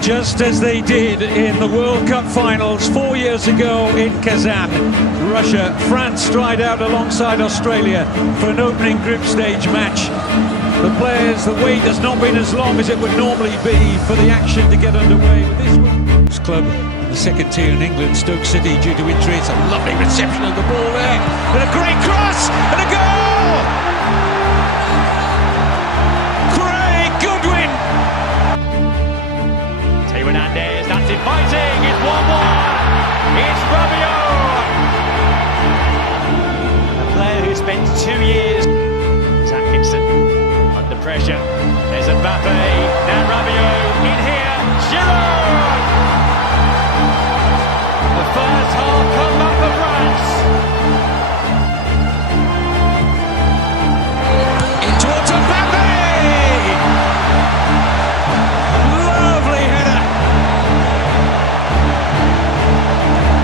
Just as they did in the World Cup finals 4 years ago in Kazan, Russia, France stride out alongside Australia for an opening group stage match. The players, the wait has not been as long as it would normally be for the action to get underway with this one. This club in the second tier in England, Stoke City, due to injury. It's a lovely reception of the ball there, and a great cross, and a goal! Craig Goodwin! Teo Hernandez, that's inviting, it's 1-1, it's Rabiot! A player who spent 2 years. Atkinson under pressure, there's Mbappe, now Rabiot, in here, Giroud! The first half comeback for France. In towards Mbappe! Lovely header!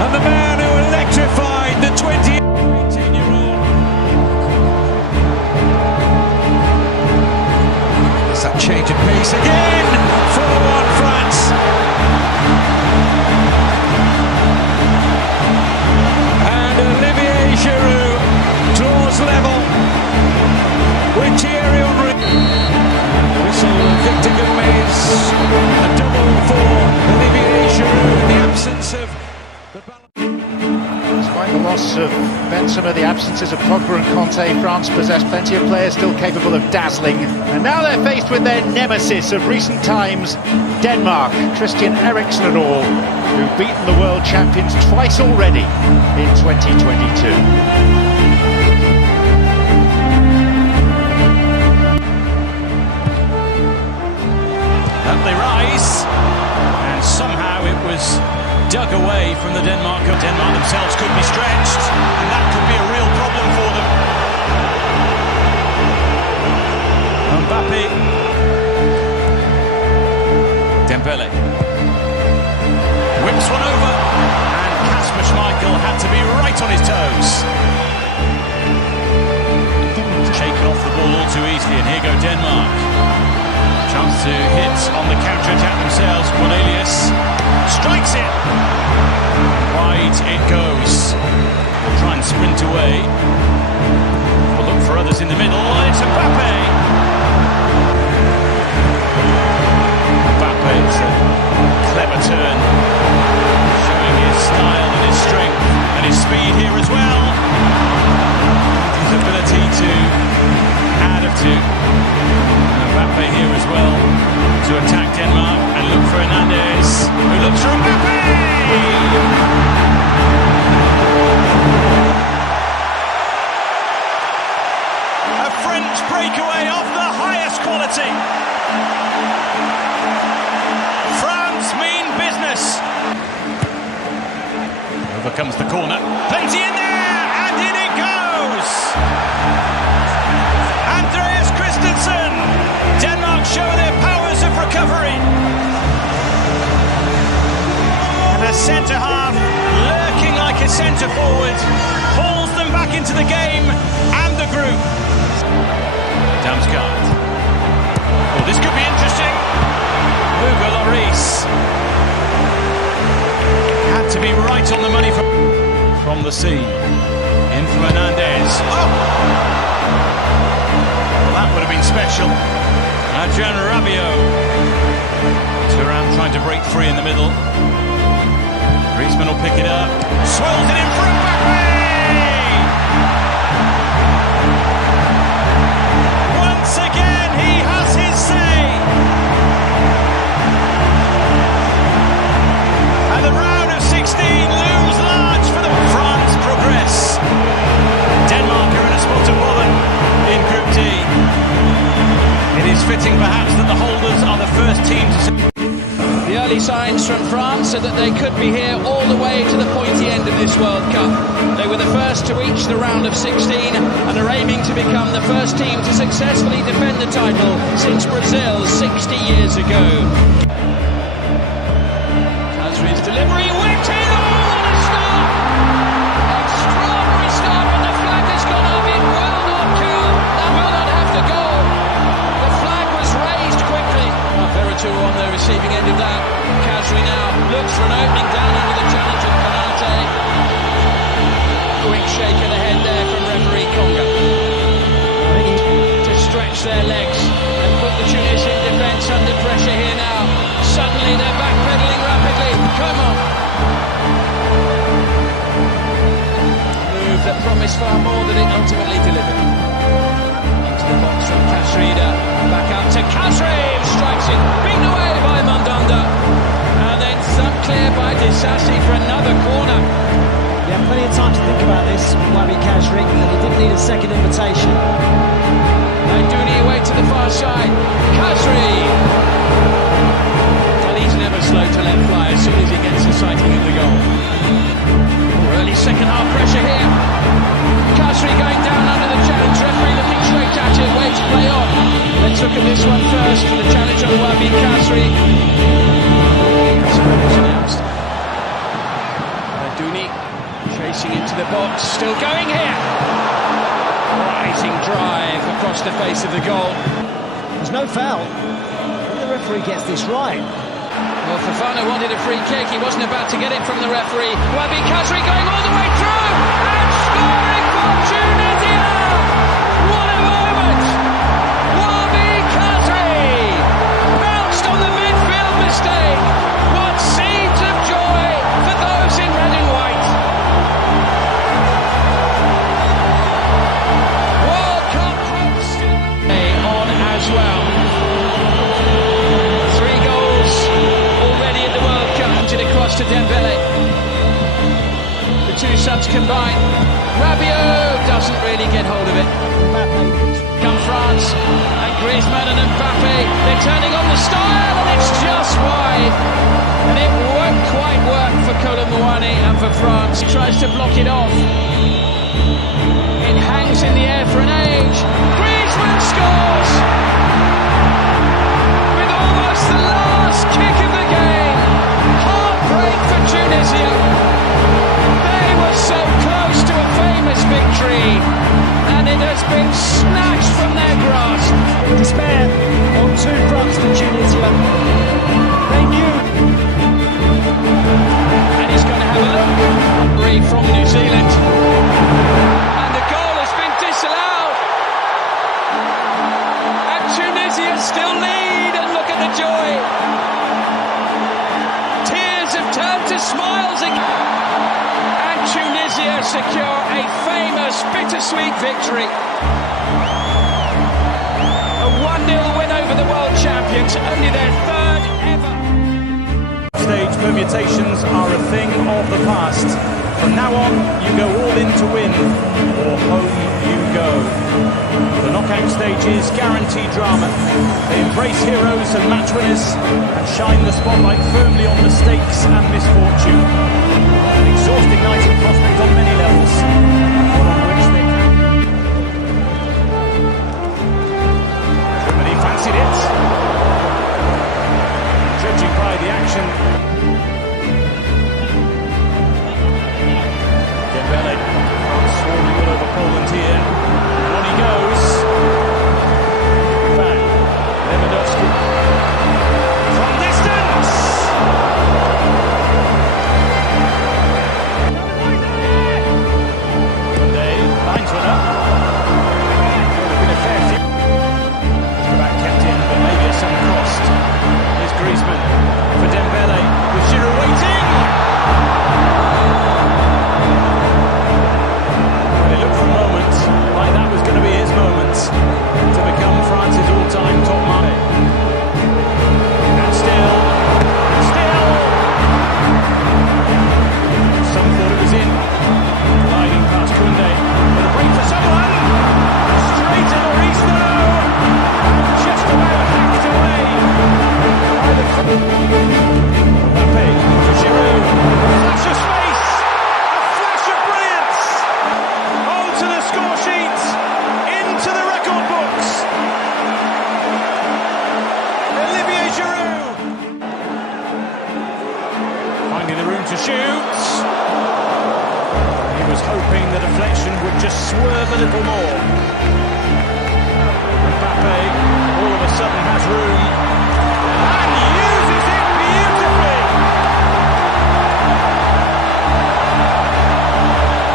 And the man who electrified the 18-year-old. There's that change of pace again! 4-1 France! And Olivier Giroud draws level with Thierry Henry. Whistle of Victor Gomez. A double for Olivier Giroud in the absence of the balance. Despite the loss of Benzema, the absences of Pogba and Conte, France possess plenty of players still capable of dazzling. And now they're faced with their nemesis of recent times, Denmark, Christian Eriksen and all, who've beaten the world champions twice already in 2022. Up they rise, and somehow it was dug away from the Denmark. Denmark themselves could be stretched, and that could be a real problem for them. Mbappe. Dembele. Whips one over, and Kasper Schmeichel had to be right on his toes. Shaken off the ball all too easily, and here go Denmark. Chance to hit on the counter-attack themselves. Cornelius strikes it. Wide it goes. They'll try and sprint away. We'll look for others in the middle. It's Mbappe. Mbappe, it's a clever turn, showing his style and his strength and his speed here as well. His ability to add up to. Mbappe here as well to attack Denmark and look for Hernandez, who looks for Mbappe! A French breakaway of the highest quality. France mean business. Over comes the corner. Plenty in there, and in it goes! Andreas Christensen! Denmark show their powers of recovery. And a centre-half, lurking like a centre-forward, pulls them back into the game and the group. Damsgaard. Oh, this could be interesting. Hugo Lloris. Had to be right on the money from the sea. In from Hernandez. Oh! That would have been special. Adrien Rabiot. Thuram trying to break free in the middle. Griezmann will pick it up. Swirls it in for Mbappe! Once again, he has his say. And the round of 16 looms large for the France progress. Denmark are in a spot of bother in Group D. It is fitting perhaps that the holders are the first team to... The early signs from France said that they could be here all the way to the pointy end of this World Cup. They were the first to reach the round of 16 and are aiming to become the first team to successfully defend the title since Brazil 60 years ago. Hazard's delivery, whipped in, oh, what a start! Extraordinary start, but the flag has gone up. It will not count. That will not have to go. The flag was raised quickly. Veratu on the receiving end of that. promised far more than it ultimately delivered. Into the box from Kasrida, back out to Kasri, strikes it, beaten away by Mandanda, and then thumped clear by Disasi for another corner. He had plenty of time to think about this, Wahbi Khazri, and he didn't need a second invitation. Dooney away to the far side, Khazri! Well, he's never slow to let fly as soon as he gets a sighting of the goal. Early second half pressure here. Khazri going down under the challenge, referee looking straight at it, way to play on. Let's look at this one first, the challenge on Wahbi Khazri. Was announced. Dooney chasing into the box, still going here. Rising drive across the face of the goal. There's no foul. When the referee gets this right. Well, Fofana wanted a free kick. He wasn't about to get it from the referee. Wahbi Khazri going all the way through and scoring for Tunisia. What a moment! Wahbi Khazri bounced on the midfield mistake. What seeds of joy for those in red and white. World Cup hopes on as well. 3 goals already in the World Cup. Across to Dembele. The two subs combine. Rabiot doesn't really get hold of it. Come France and Griezmann and Mbappe. They're turning on the style and it's just wide. And it won't quite work for Kolo Muani and for France. He tries to block it off. It hangs in the air for an age. Griezmann scores! With almost the last kick of the game. Heartbreak for Tunisia. They were so close to a famous victory, and it has been snatched from their grasp. Despair on 2 fronts for Tunisia. They knew. And he's going to have a look. Free from New Zealand. And the goal has been disallowed. And Tunisia still lead, and look at the joy. Tears have turned to smiles again. And Tunisia secure a famous bittersweet victory. A 1-0 win over the world champions, only their 3rd ever. Stage permutations are a thing of the past. From now on, you go all in to win, or home you go. The knockout stage is guaranteed drama. They embrace heroes and match winners and shine the spotlight firmly on mistakes and misfortune. An exhausting igniting prospect on many levels, one on which they can. Germany fancied it. Judging by the action, Dembele swarming all over Poland here. And on he goes. Back. Lewandowski. From distance! Monday, lines one up. Would have been a fair few. Just about kept in, but maybe at some cost. Here's Griezmann for Dembele, with Giroud waiting! Well, it looked for a moment like that was going to be his moment to become France's all-time top man. And still, some thought it was in. Gliding past Koundé, with a break for someone. Straight to Maurice now. Just about hacked away by the Mbappe to Giroud. Flash of space, a flash of brilliance. Onto the score sheet, into the record books. Olivier Giroud finding the room to shoot. He was hoping the deflection would just swerve a little more. Mbappe all of a sudden has room and uses it beautifully.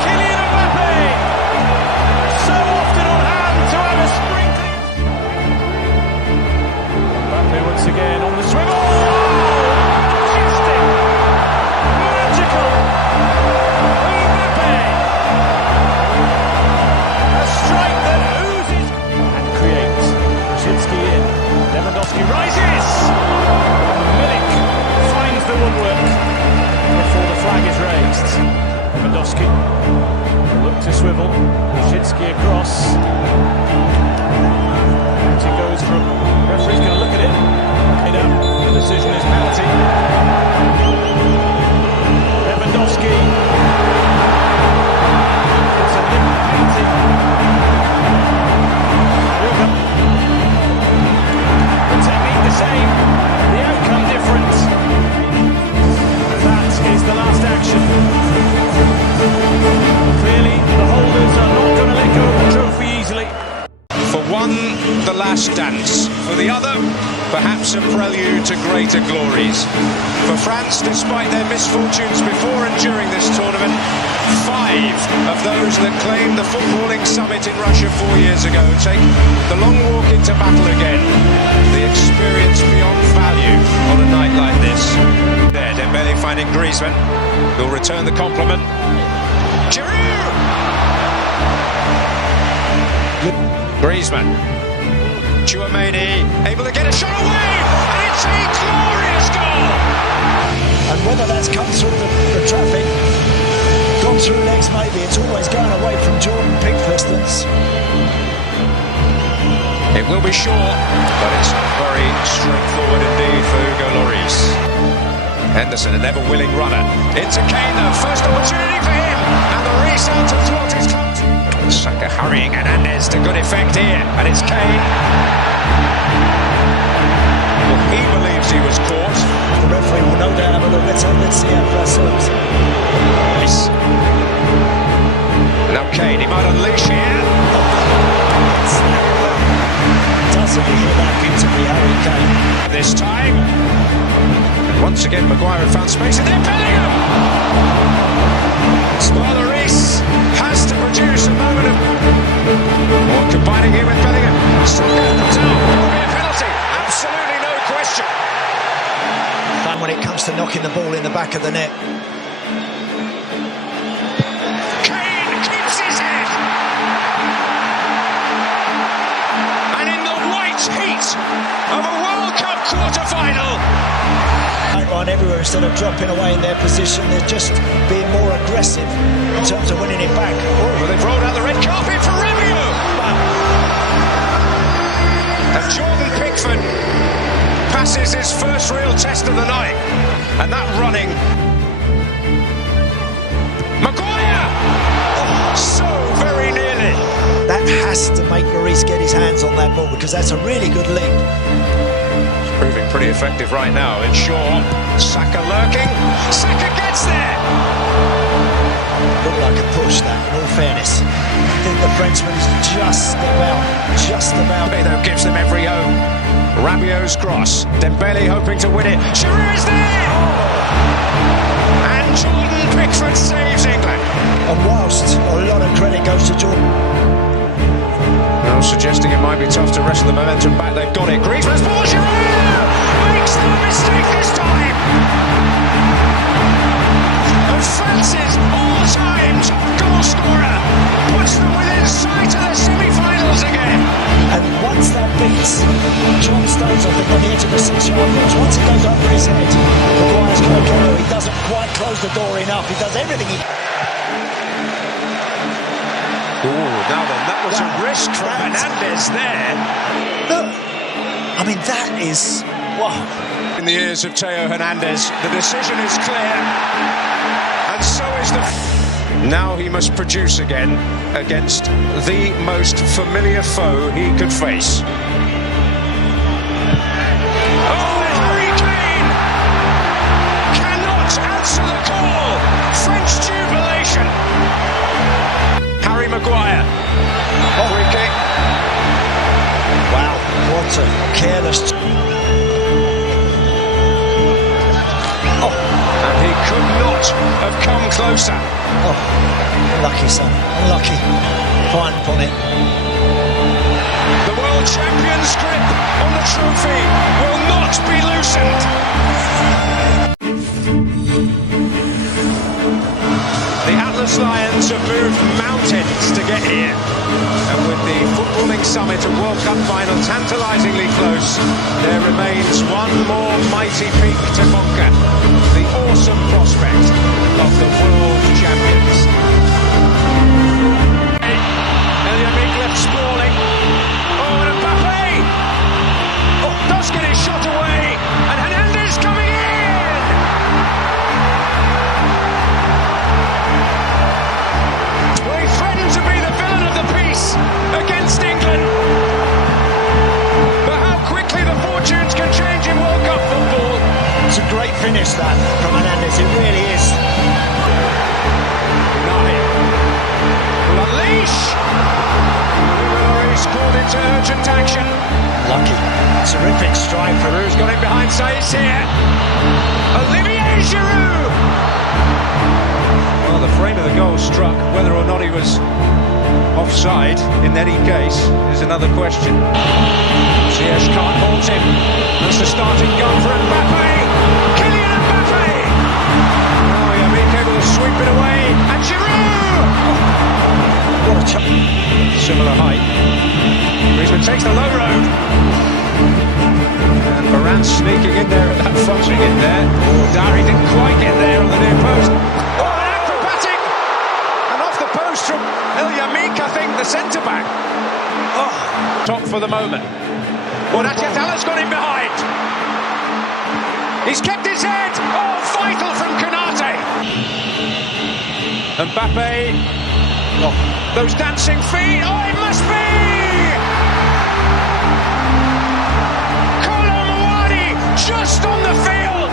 Kylian Mbappe, so often on hand to have a sprinkling. Mbappe once again on the swivel. Majestic, magical. Mbappe. Lewandowski across. It goes from. The referee's going to look at it. The decision is penalty. Lewandowski. It's a limp penalty. The technique the same, the outcome different. That is the last action. Clearly, the holders are not going to let go of the trophy easily. For one, the last dance. For the other, perhaps a prelude to greater glories. For France, despite their misfortunes before and during this tournament, 5 of those that claimed the footballing summit in Russia 4 years ago take the long walk into battle again. The experience beyond value on a night like this. There, Dembele finding Griezmann, who'll return the compliment. Giroud! Griezmann. Tchouaméni able to get a shot away, and it's a glorious goal! And whether that's come through the traffic, gone through legs maybe, it's always going away from Jordan Pickford. It will be short, but it's very straightforward indeed for Hugo Lloris. Henderson, an ever-willing runner. Into Kane, though. First opportunity for him, and the race out to thwart his club. Saka hurrying Hernandez to good effect here, and it's Kane. Well, he believes he was caught. The referee will no doubt have a look. Let's see how far serves. Now Kane, he might unleash here. Doesn't he hit that beautifully, Harry Kane? This time. And once again, Maguire had found space, and then Bellingham! Lloris has to produce a moment of... Or combining here with Bellingham. Saka comes out. It will be a penalty. Absolutely no question. Fun when it comes to knocking the ball in the back of the net. Kane keeps his head. And in the white heat of a World Cup quarter-final, On everywhere, instead of dropping away in their position, they're just being more aggressive in terms of winning it back. well, they've rolled out the red carpet for Rabiot. And Jordan Pickford passes his first real test of the night. And that running. Maguire! Oh, so very nearly. That has to make Lloris get his hands on that ball, because that's a really good leap. Proving pretty effective right now. It's Shaw. Saka lurking. Saka gets there. Looked like a push, that, in all fairness. I think the Frenchman is just about. Though gives them every hope. Rabiot's cross. Dembele hoping to win it. Giroud is there! And Jordan Pickford saves England. And whilst a lot of credit goes to Jordan. No, suggesting it might be tough to wrestle the momentum back. They've got it. Griezmann's ball. Giroud makes no mistake this time. And France's all-time top goal scorer puts them within sight of the semi-finals again. And once that beats John Stones, I think, on the edge of the 6-yard box, once it goes over his head, Maguire's got to go. He doesn't quite close the door enough. He does everything he... Now then, that was a risk from Hernandez there. Look, I mean, that is... Wow. In the ears of Theo Hernandez, the decision is clear, and so is the... Now he must produce again against the most familiar foe he could face. Oh, Harry Kane cannot answer the call. French jubilation. Harry Maguire. Free kick. Wow, what a careless... And he could not have come closer. Oh, lucky son, unlucky. Fine upon it. The world champion's grip on the trophy will not be loosened. The Atlas Lions have moved mountains to get here. And with the footballing summit and World Cup final tantalisingly close, there remains one more mighty peak to conquer. The awesome prospect of the world champions. And finish that from Hernandez. It really is. Unleash! He's called into urgent action. Lucky. Terrific strike from Giroud's got it behind Saïs here. Olivier Giroud! Well, the frame of the goal struck. Whether or not he was offside in any case is another question. Ziyech can't hold him. That's the starting gun for Mbappe. Kylian Mbappe! Oh, Yamik able to sweep it away. And Giroud! what a chance. Similar height. Griezmann takes the low road. And Varane sneaking in there at that front ring in there. Dari didn't quite get there on the near post. Oh, an acrobatic! And off the post from El Yamik, I think, the centre-back. Oh, top for the moment. Well, Atiatala's got him behind. He's kept his head. Oh, vital from Konate. Mbappe. Oh, those dancing feet. Oh, it must be! Kolo Muani just on the field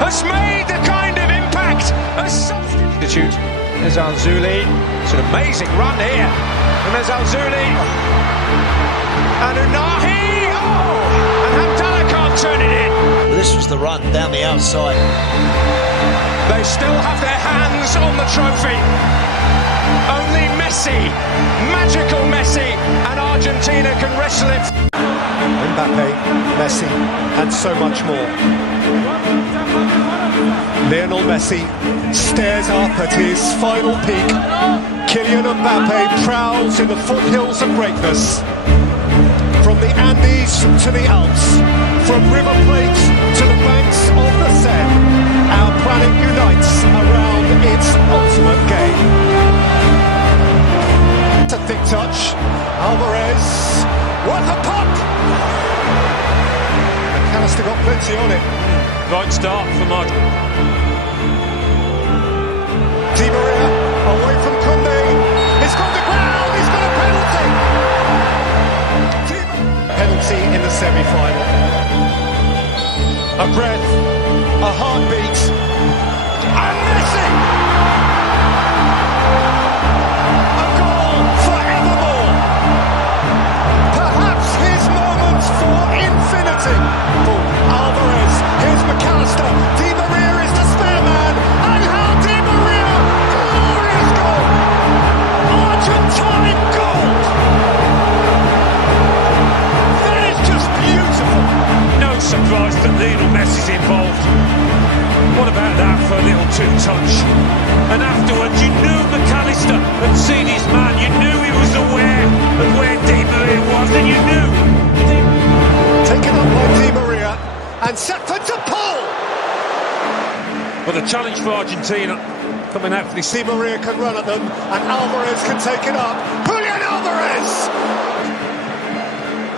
has made the kind of impact a substitute. There's Al-Zuli. It's an amazing run here. And there's Al-Zuli. And Unahi. Oh! And Hamdallah can't turn it in. Well, this was the run down the outside. They still have their hands on the trophy. Only Messi, magical Messi, and Argentina can wrestle it. Mbappe, Messi, and so much more. Lionel Messi stares up at his final peak. Kylian Mbappe prowls in the foothills of greatness. From the Andes to the Alps, from River Plate to the banks of the Seine, our planet unites around its ultimate game. It's a thick touch. Alvarez, what a pop! McAllister got plenty on it. Right start for Martin. Di Maria away from Koundé. He's got the ground. He's got a penalty. Penalty in the semi-final. A breath, a heartbeat, and Messi. A goal forevermore. Perhaps his moment for infinity. For Alvarez, here's McAllister. Di Maria is the spare man, and how Di Maria, glorious goal. Argentine gold. That is just beautiful. No surprise that Lionel Messi's involved. What about that for a little two-touch? And afterwards, you knew McAllister had seen his man. You knew he was aware of where Di Maria was, and you knew. Taken up by Di Maria and set for DePaul. Well, the challenge for Argentina coming out for this. Di Maria can run at them and Alvarez can take it up. Julian Alvarez!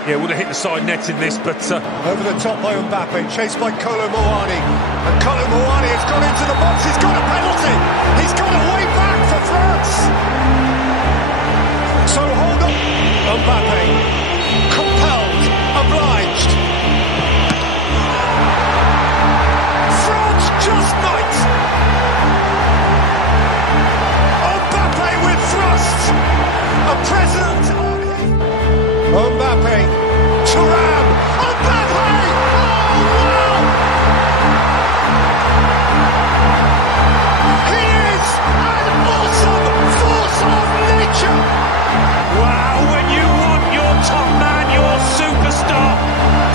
Yeah, would have hit the side net in this, but Over the top by Mbappe, chased by Kolo Muani. And Kolo Muani has gone into the box. He's got a penalty. He's got a way back for France. So hold on. Mbappe, compelled, obliged. France just might. Mbappe with thrust. A president. Mbappe, Thuram, Mbappe! Oh, wow! He is an awesome force of nature! wow, when you want your top man, your superstar,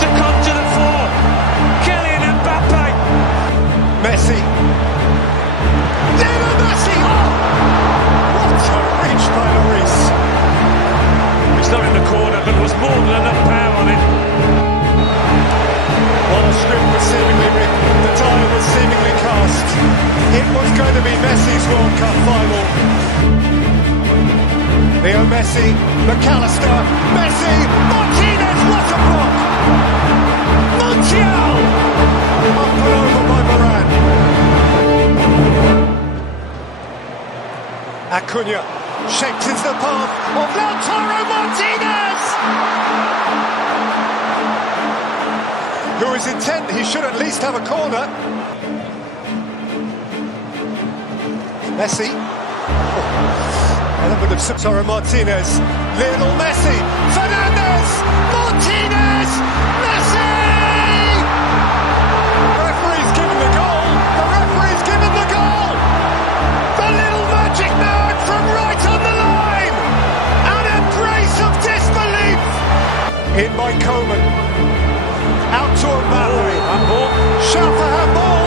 to come to the fore, Kylian Mbappe. Messi. Lionel Messi! Oh! What a reach by Lloris! It's not in the corner, but there was more than enough power on it. While the script was seemingly written, the die was seemingly cast. It was going to be Messi's World Cup final. Leo Messi, McAllister, Messi, Martinez, what a block! Montiel! Up and over by Varane. Acuna shaped into the path of Lautaro Martinez! who is intent he should at least have a corner. Messi. Element of Sara Martinez. Lionel Messi. Fernandez. Martinez. Messi! The referee's given the goal. The referee's given the goal. The little magic man from right on the line. An embrace of disbelief. In by Coman. Out to Mbappe. Handball. Shout for handball.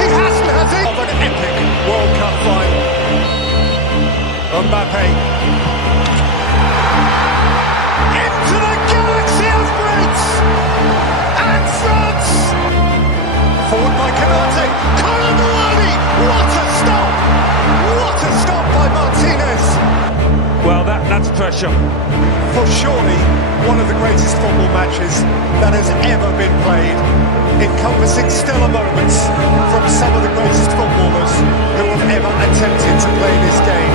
He hasn't, has he? Of an epic World Cup final. Mbappe. Into the galaxy of Brits. And France. Forward by Canate. Colomboani. What a stop. What a stop by Martinez. Well, that's pressure. For surely one of the greatest football matches that has ever been played, encompassing stellar moments from some of the greatest footballers who have ever attempted to play this game.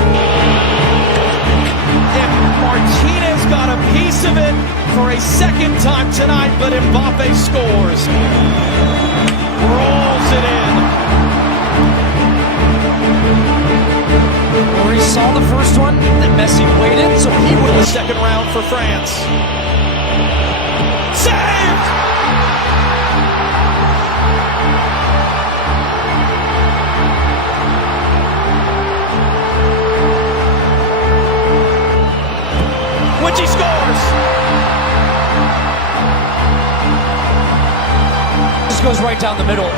If Martinez got a piece of it for a second time tonight, but Mbappe scores. Rolls it in. Or he saw the first one, then Messi waited, so he would The second round for France. Saved! Witchy scores! just goes right down the middle.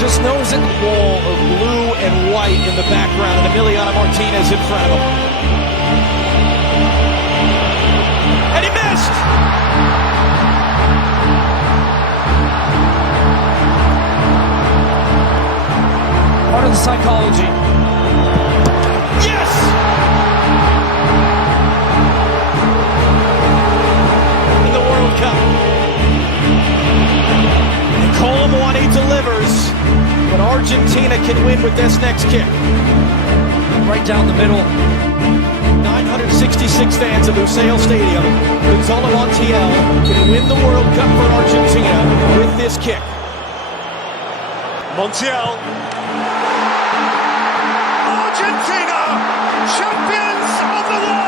Just knows it. Wall of blue and white in the background, and Emiliano Martinez in front of him. And he missed! Part of the psychology. Yes! In the World Cup. And Colomboani delivers, but Argentina can win with this next kick. Right down the middle. 966 fans at Lusail Stadium. Gonzalo Montiel can win the World Cup for Argentina with this kick. Montiel. Argentina, champions of the world!